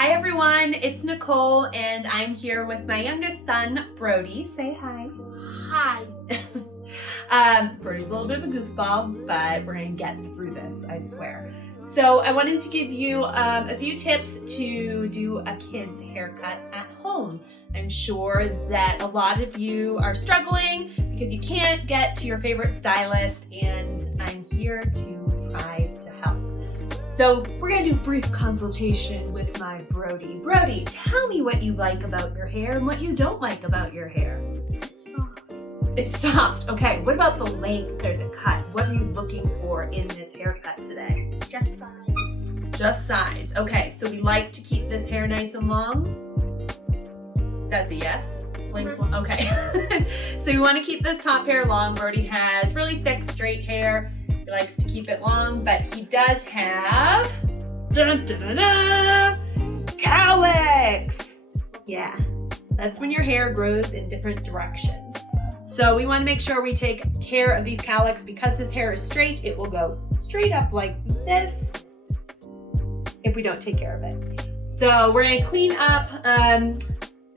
Hi everyone, it's Nicole and I'm here with my youngest son, Brody. Say hi. Hi. Brody's a little bit of a goofball, but we're gonna get through this, I swear. So I wanted to give you a few tips to do a kid's haircut at home. I'm sure that a lot of you are struggling because you can't get to your favorite stylist, and I'm here to try to help. So we're gonna do a brief consultation with my Brody. Brody, tell me what you like about your hair and what you don't like about your hair. Soft. It's soft. Okay, what about the length or the cut? What are you looking for in this haircut today? Just sides. Just sides. Okay, so we like to keep this hair nice and long? That's a yes? Okay. So you want to keep this top hair long. Brody has really thick, straight hair. He likes to keep it long, but he does have cowlicks. Yeah, that's when your hair grows in different directions. So we want to make sure we take care of these cowlicks. Because his hair is straight, it will go straight up like this if we don't take care of it. So we're going to clean up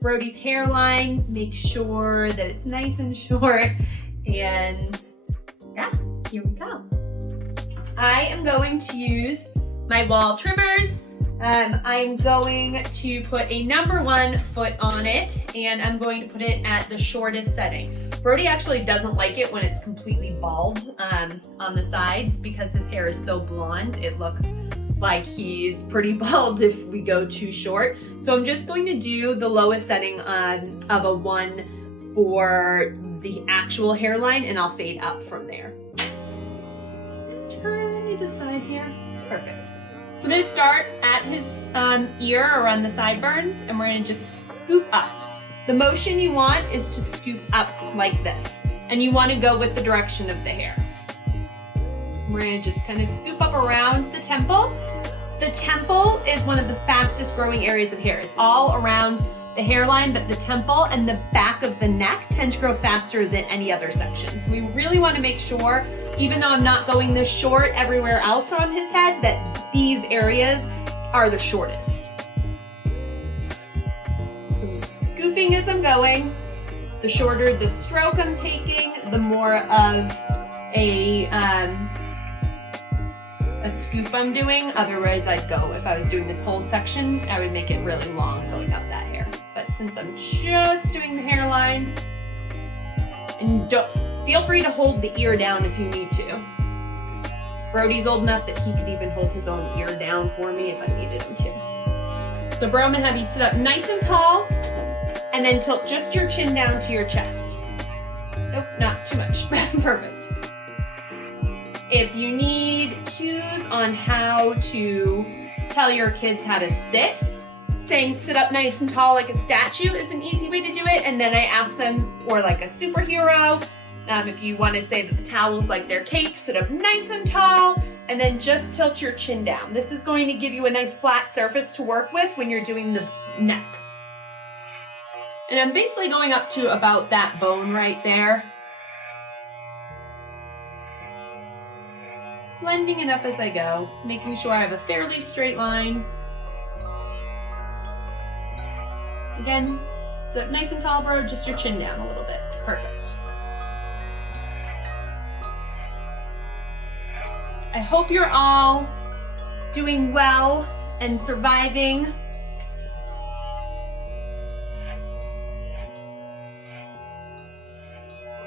Brody's hairline, make sure that it's nice and short, and yeah, here we go. I am going to use my wall trimmers. I'm going to put a number 1 foot on it, and I'm going to put it at the shortest setting. Brody actually doesn't like it when it's completely bald on the sides because his hair is so blonde. It looks like he's pretty bald if we go too short. So I'm just going to do the lowest setting of a 1 for the actual hairline, and I'll fade up from there. Turn to the side here. Perfect. So I'm going to start at his ear around the sideburns, and we're going to just scoop up. The motion you want is to scoop up like this, and you want to go with the direction of the hair. We're going to just kind of scoop up around the temple. The temple is one of the fastest growing areas of hair. It's all around the hairline, but the temple and the back of the neck tend to grow faster than any other section. So we really want to make sure, even though I'm not going this short everywhere else on his head, that these areas are the shortest. So I'm scooping as I'm going. The shorter the stroke I'm taking, the more of a scoop I'm doing. Otherwise I'd go, if I was doing this whole section, I would make it really long going up that hair. But since I'm just doing the hairline, and feel free to hold the ear down if you need to. Brody's old enough that he could even hold his own ear down for me if I needed him to. So bro, I'm gonna have you sit up nice and tall, and then tilt just your chin down to your chest. Nope, not too much. Perfect. If you need cues on how to tell your kids how to sit, saying sit up nice and tall like a statue is an easy way to do it. And then I ask them, or like a superhero, if you want to say that the towel's like their cape, sit up nice and tall, and then just tilt your chin down. This is going to give you a nice flat surface to work with when you're doing the neck. And I'm basically going up to about that bone right there. Blending it up as I go, making sure I have a fairly straight line. Again, sit up nice and tall, bro, just your chin down a little bit. Perfect. I hope you're all doing well and surviving.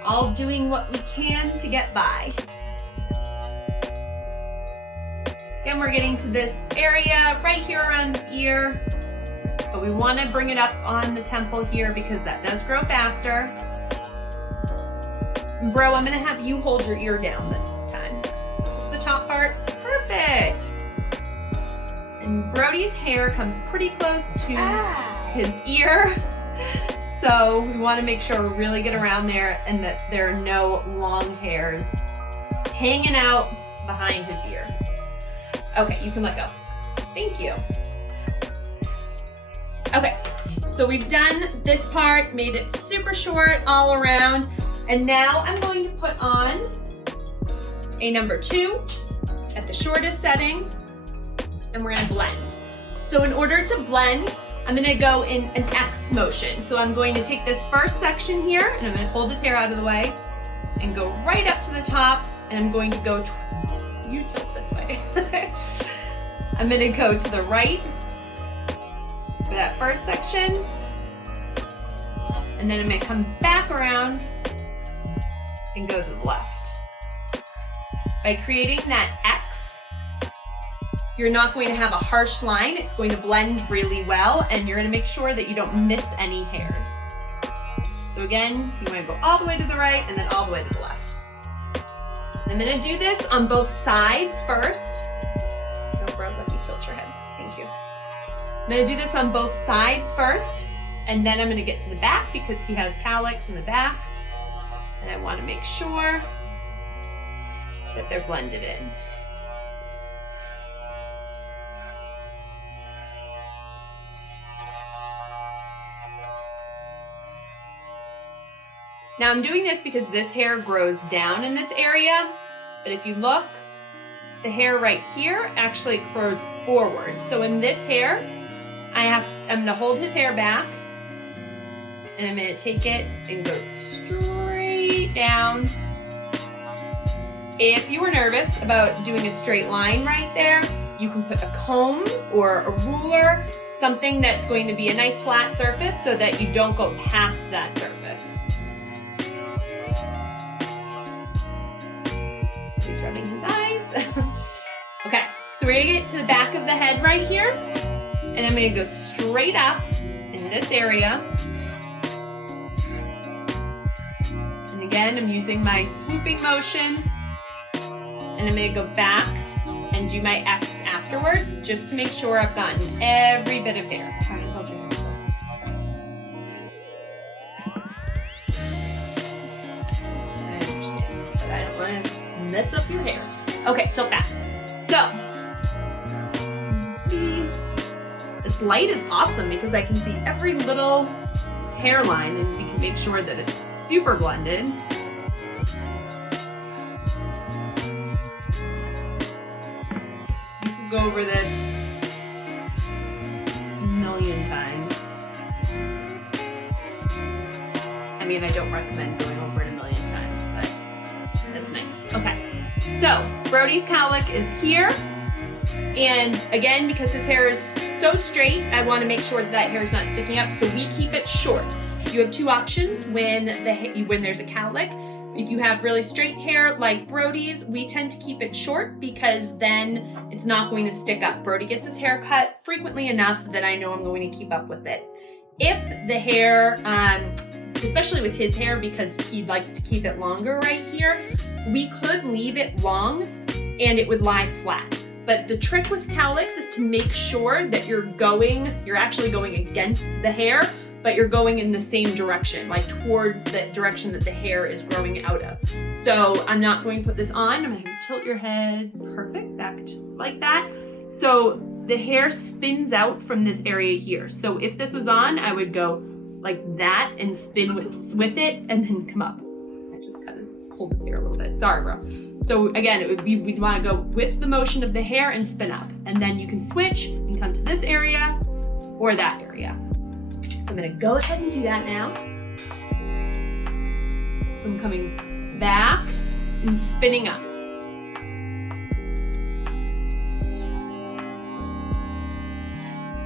All doing what we can to get by. Again, we're getting to this area right here around his ear, but we want to bring it up on the temple here because that does grow faster. And bro, I'm going to have you hold your ear down this time. Just the top part. Perfect. And Brody's hair comes pretty close to his ear, so we want to make sure we really get around there and that there are no long hairs hanging out behind his ear. Okay, you can let go. Thank you. Okay, so we've done this part, made it super short all around, and now I'm going to put on a number 2 at the shortest setting, and we're gonna blend. So in order to blend, I'm gonna go in an X motion. So I'm going to take this first section here and I'm gonna hold his hair out of the way and go right up to the top, and I'm going to go, you tilt this way. I'm gonna go to the right for that first section, and then I'm gonna come back around and go to the left. By creating that X, you're not going to have a harsh line. It's going to blend really well, and you're gonna make sure that you don't miss any hair. So again, you wanna go all the way to the right and then all the way to the left. I'm gonna do this on both sides first. No, bro, let me tilt your head. Thank you. I'm gonna do this on both sides first, and then I'm gonna get to the back because he has cowlicks in the back, and I wanna make sure that they're blended in. Now I'm doing this because this hair grows down in this area, but if you look, the hair right here actually grows forward. So in this hair, I'm gonna hold his hair back, and I'm gonna take it and go straight down. If you were nervous about doing a straight line right there, you can put a comb or a ruler, something that's going to be a nice flat surface so that you don't go past that surface. He's rubbing his eyes. Okay, so we're gonna get to the back of the head right here, and I'm gonna go straight up in this area. And again, I'm using my swooping motion, and I'm gonna go back and do my X afterwards, just to make sure I've gotten every bit of hair. Try and hold your hair still. I understand, but I don't want to mess up your hair. Okay, tilt back. So, see, this light is awesome because I can see every little hairline, and we can make sure that it's super blended. You can go over this a million times. I mean, I don't recommend going over it a million times, but that's nice. Okay. So, Brody's cowlick is here, and again, because his hair is so straight, I want to make sure that that hair is not sticking up, so we keep it short. You have two options when there's a cowlick. If you have really straight hair like Brody's, we tend to keep it short because then it's not going to stick up. Brody gets his hair cut frequently enough that I know I'm going to keep up with it. If the hair, especially with his hair because he likes to keep it longer right here, we could leave it long and it would lie flat. But the trick with cowlicks is to make sure that you're actually going against the hair, but you're going in the same direction, like towards the direction that the hair is growing out of. So I'm not going to put this on. I'm going to tilt your head, perfect, back just like that. So the hair spins out from this area here. So if this was on, I would go like that and spin with it and then come up. I just kind of pulled his hair a little bit. Sorry, bro. So again, it would be, we'd want to go with the motion of the hair and spin up. And then you can switch and come to this area or that area. So I'm going to go ahead and do that now. So I'm coming back and spinning up.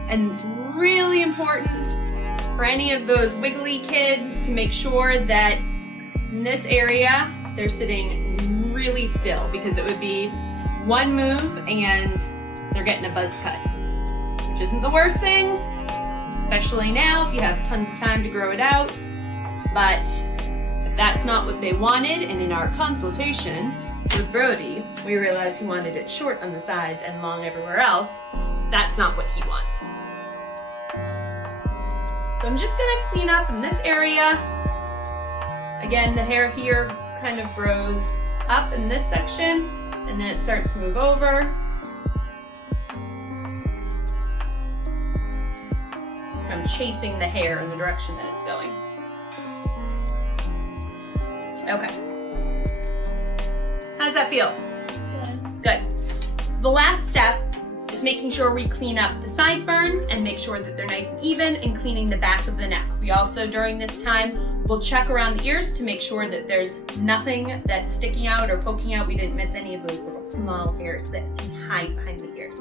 And it's really important for any of those wiggly kids to make sure that in this area, they're sitting really still, because it would be one move and they're getting a buzz cut, which isn't the worst thing, especially now if you have tons of time to grow it out. But if that's not what they wanted, and in our consultation with Brody, we realized he wanted it short on the sides and long everywhere else, that's not what he wants. So I'm just gonna clean up in this area. Again, the hair here kind of grows up in this section, and then it starts to move over. I'm chasing the hair in the direction that it's going. Okay. How does that feel? Good. Good. The last step is just making sure we clean up the sideburns and make sure that they're nice and even, and cleaning the back of the neck. We also, during this time, will check around the ears to make sure that there's nothing that's sticking out or poking out. We didn't miss any of those little small hairs that can hide behind the ears.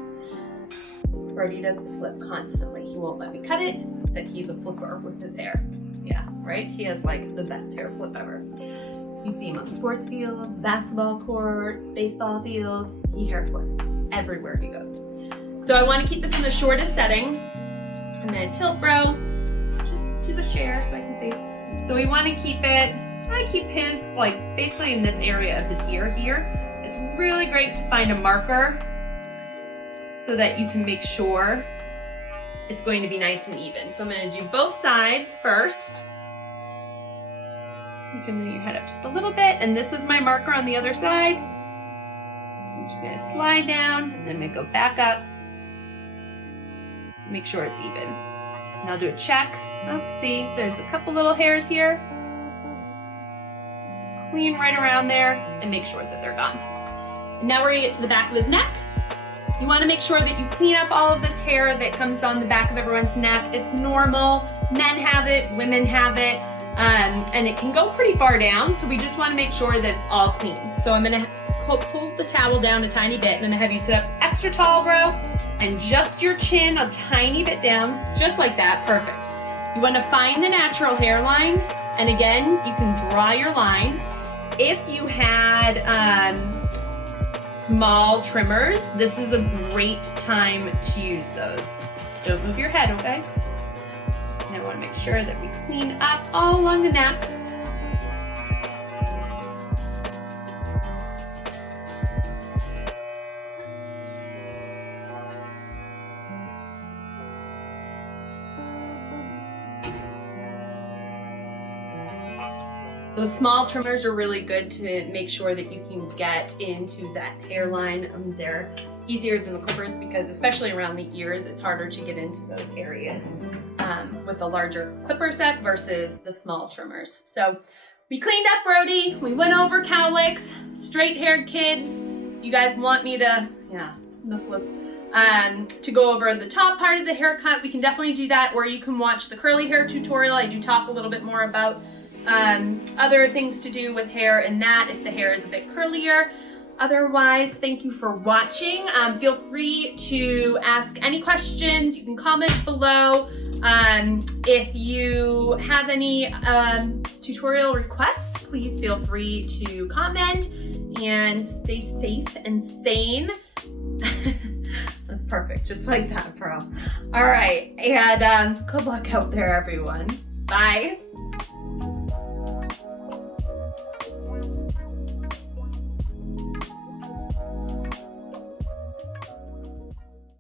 Brody does the flip constantly. He won't let me cut it, but he's a flipper with his hair. Yeah, right? He has like the best hair flip ever. You see him on the sports field, basketball court, baseball field. He hair flips everywhere he goes. So I want to keep this in the shortest setting. I'm going to tilt bro just to the chair so I can see. So we want to keep it, I keep his like basically in this area of his ear here. It's really great to find a marker so that you can make sure it's going to be nice and even. So I'm going to do both sides first. You can move your head up just a little bit, and this was my marker on the other side. So I'm just gonna slide down, and then I'm gonna go back up. Make sure it's even. And I'll do a check. Oh, see, there's a couple little hairs here. Clean right around there, and make sure that they're gone. And now we're gonna get to the back of his neck. You wanna make sure that you clean up all of this hair that comes on the back of everyone's neck. It's normal. Men have it, women have it. And it can go pretty far down, so we just want to make sure that it's all clean. So I'm going to pull the towel down a tiny bit, and I'm going to have you sit up extra tall, bro, and just your chin a tiny bit down, just like that. Perfect. You want to find the natural hairline, and again, you can draw your line. If you had small trimmers, this is a great time to use those. Don't move your head, okay? And I want to make sure that we clean up all along the neck. Those small trimmers are really good to make sure that you can get into that hairline. They're easier than the clippers because, especially around the ears, it's harder to get into those areas with the larger clipper set versus the small trimmers. So we cleaned up Brody. We went over cowlicks, straight-haired kids. You guys want me to, the flip, to go over the top part of the haircut. We can definitely do that, or you can watch the curly hair tutorial. I do talk a little bit more about other things to do with hair and that if the hair is a bit curlier. Otherwise, thank you for watching. Feel free to ask any questions. You can comment below. If you have any tutorial requests, please feel free to comment, and stay safe and sane. That's perfect, just like that, bro. All right, and good luck out there, everyone. Bye.